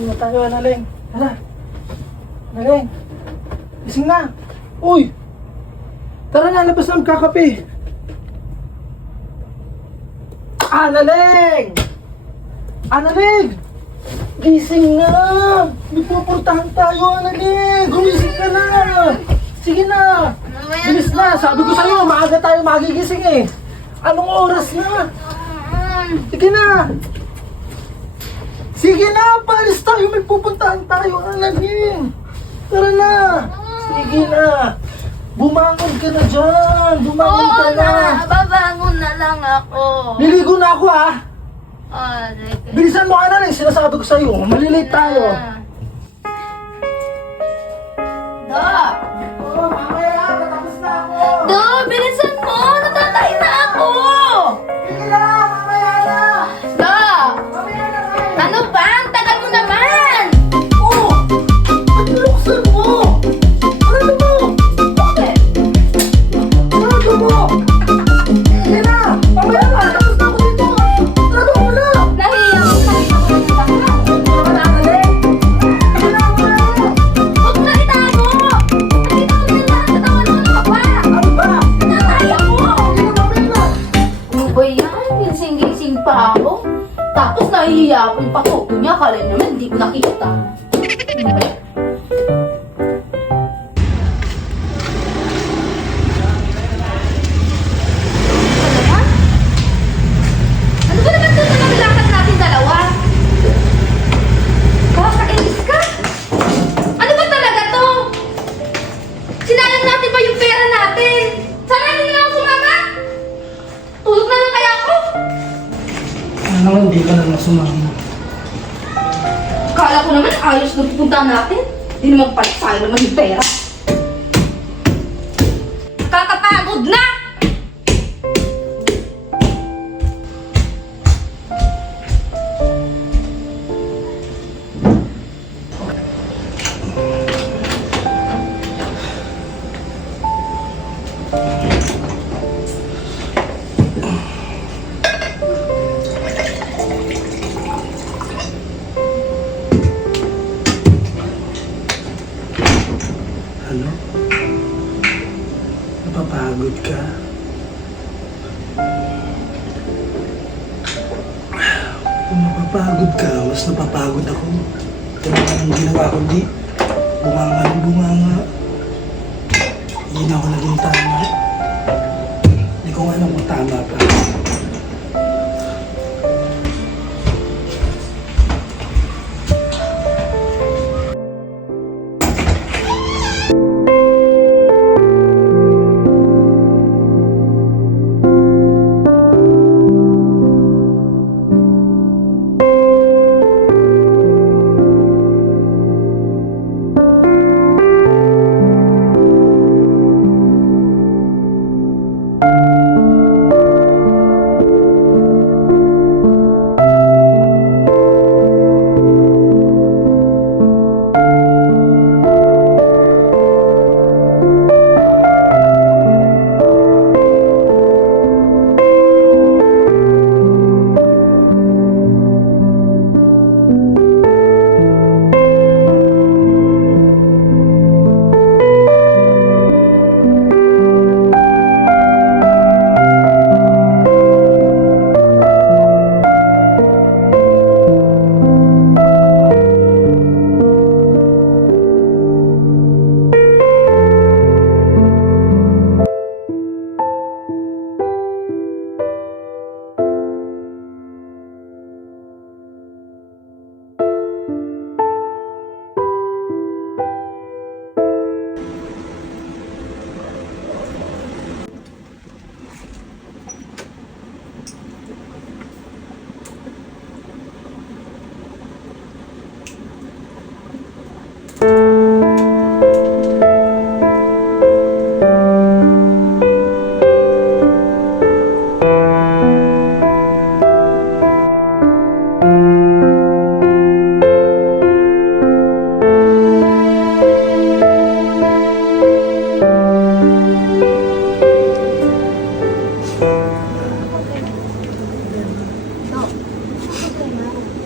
Gising na tayo, Analeng. Tara. Analeng. Gising na. Uy! Tara na, labas na magkakape. Analeng! Analeng! Gising na! May pupuntahan tayo, Analeng! Gumising ka na! Sige na! Bilis na! Sabi ko sa'yo, maaga tayo magigising eh! Anong oras na? Sige na! Sige na! Paalis tayo! May pupuntahan tayo, Analeng! Tara na! Sige na! Bumangon ka na dyan! Bumangon ka na! Babangon na lang ako. Niligo na ako ha! Sige. Bilisan mo, Analeng! Sinasabi ko sa'yo, malilate tayo! Do! Oo, mamaya! Tatapos na ako! Do, bilisan mo! Natatay na ako! Sige na! Mamaya na! Do! Mamaya na kayo! Ano ba? Ang tagal mo naman! Oh! Ba't niluksan mo? Ano mo? Bakit? Ano mo? Sige na! Mamaya na! Tapos na ako dito! Ano mo na? Nahiya ko sa ako ng baka. Ano na, Analeng? Sige na, mamaya na! Huwag mo na itago! Nakita ko nila! Natawa na ako ba? Ano ba? Natay ako! Sige na, mamaya na! Ano ba yan? Gising-gising pa ako. Tapos nahihiya ako yung patuto niya. Akala niya naman hindi ko nakita. Ano ba yan? Ano ba? Ano ba naman ito na nilakad natin dalawa? Kakainis ka? Ano ba talaga to? Sinayang natin ba yung pera natin? Sana hindi na ako sumama? Tulog na lang kaya ako? Ano, hindi ka na sumama. Kala ko naman ayos na pupunta natin. Hindi naman pala sayang naman yung pera. Kakapagod na! Ano? Napapagod ka? Kung napapagod ka, mas napapagod ako. Kaya ang ginawa ko di, bunganga ng bunganga. Hindi na ako naging tama. Hindi ko nga alam kung tama pa.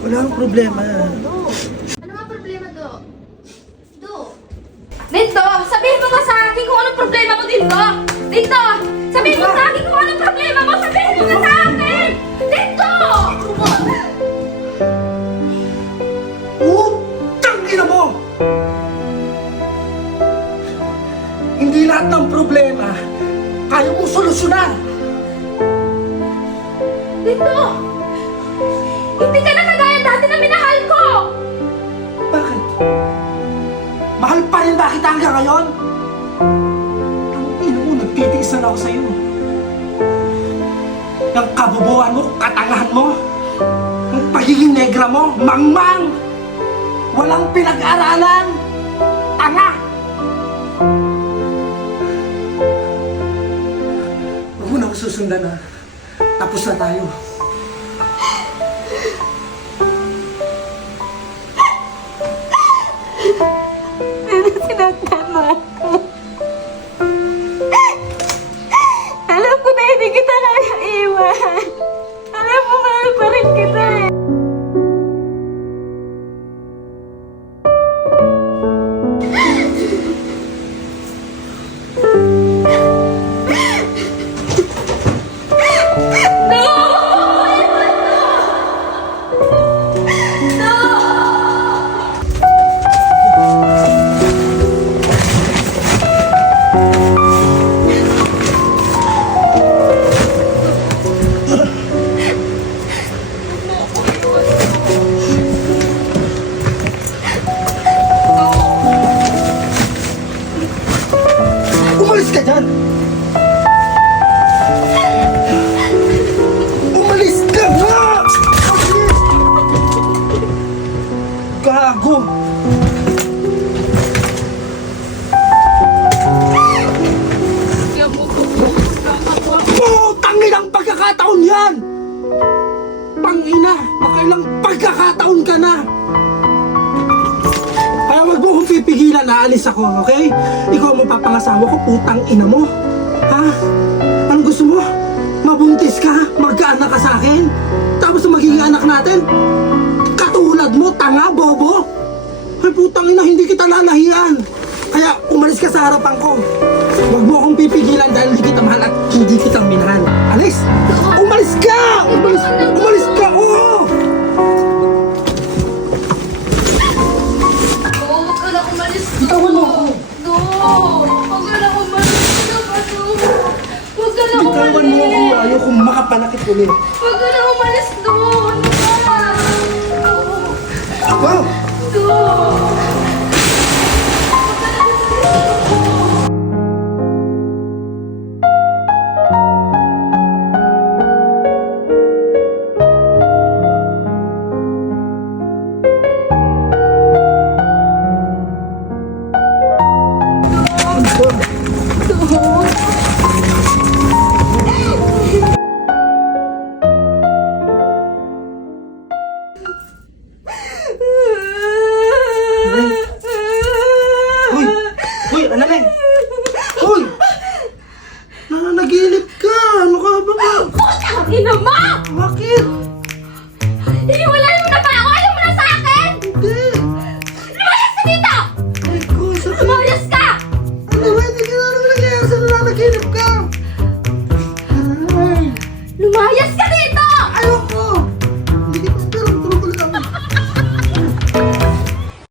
Wala akong problema. Ano akin kung anong problema mo dito! Dito! Sabihin mo sa akin kung anong problema mo! Sabihin mo na sa akin! Dito! Tangina mo! Hindi lahat ng problema kaya mo solusyonan. Dito! Hindi ka na kagaya dati na minahal ko! Bakit? Mahal pa rin ba kita hanggang ngayon? Ang ina mo, nagtitiis na ako sa'yo. Yung kabubuan mo, katangahan mo, yung pagiging negra mo, mangmang, walang pinag-aralan, tanga! Huwag mo na ako susundan na. Tapos na tayo. Sinaktan mo ako. Alam ko na hindi kita kaya iwan. Alam mo, mahal pa rin kita eh. Umalis ka dyan! Umalis ka nga! Gago! Putangin ang pagkakataon yan! Pangina! Makailang pagkakataon ka na! Kaya wag mo kong pipigilan, aalis ako, okay? Ikaw ang mapapangasawa ko, putang ina mo. Ha? Anong gusto mo? Mabuntis ka? Magkaanak ka sa akin? Tapos ang magiging anak natin? Katulad mo, tanga, bobo? Ay putang ina, hindi kita lalahian. Kaya umalis ka sa harapan ko. Wag mo akong pipigilan dahil hindi kita mahal at hindi kita minahal. Alis! Umalis ka! Umalis ka! Oo! Huwag ka na umalis. Bitawan mo ako! No! Huwag ka na umalis. Ano ba to? Huwag ka na Bitawan mo ako! umalis. Ayoko makapanakit ulit. Huwag ka na umalis, no! Ano ba? Wow! No!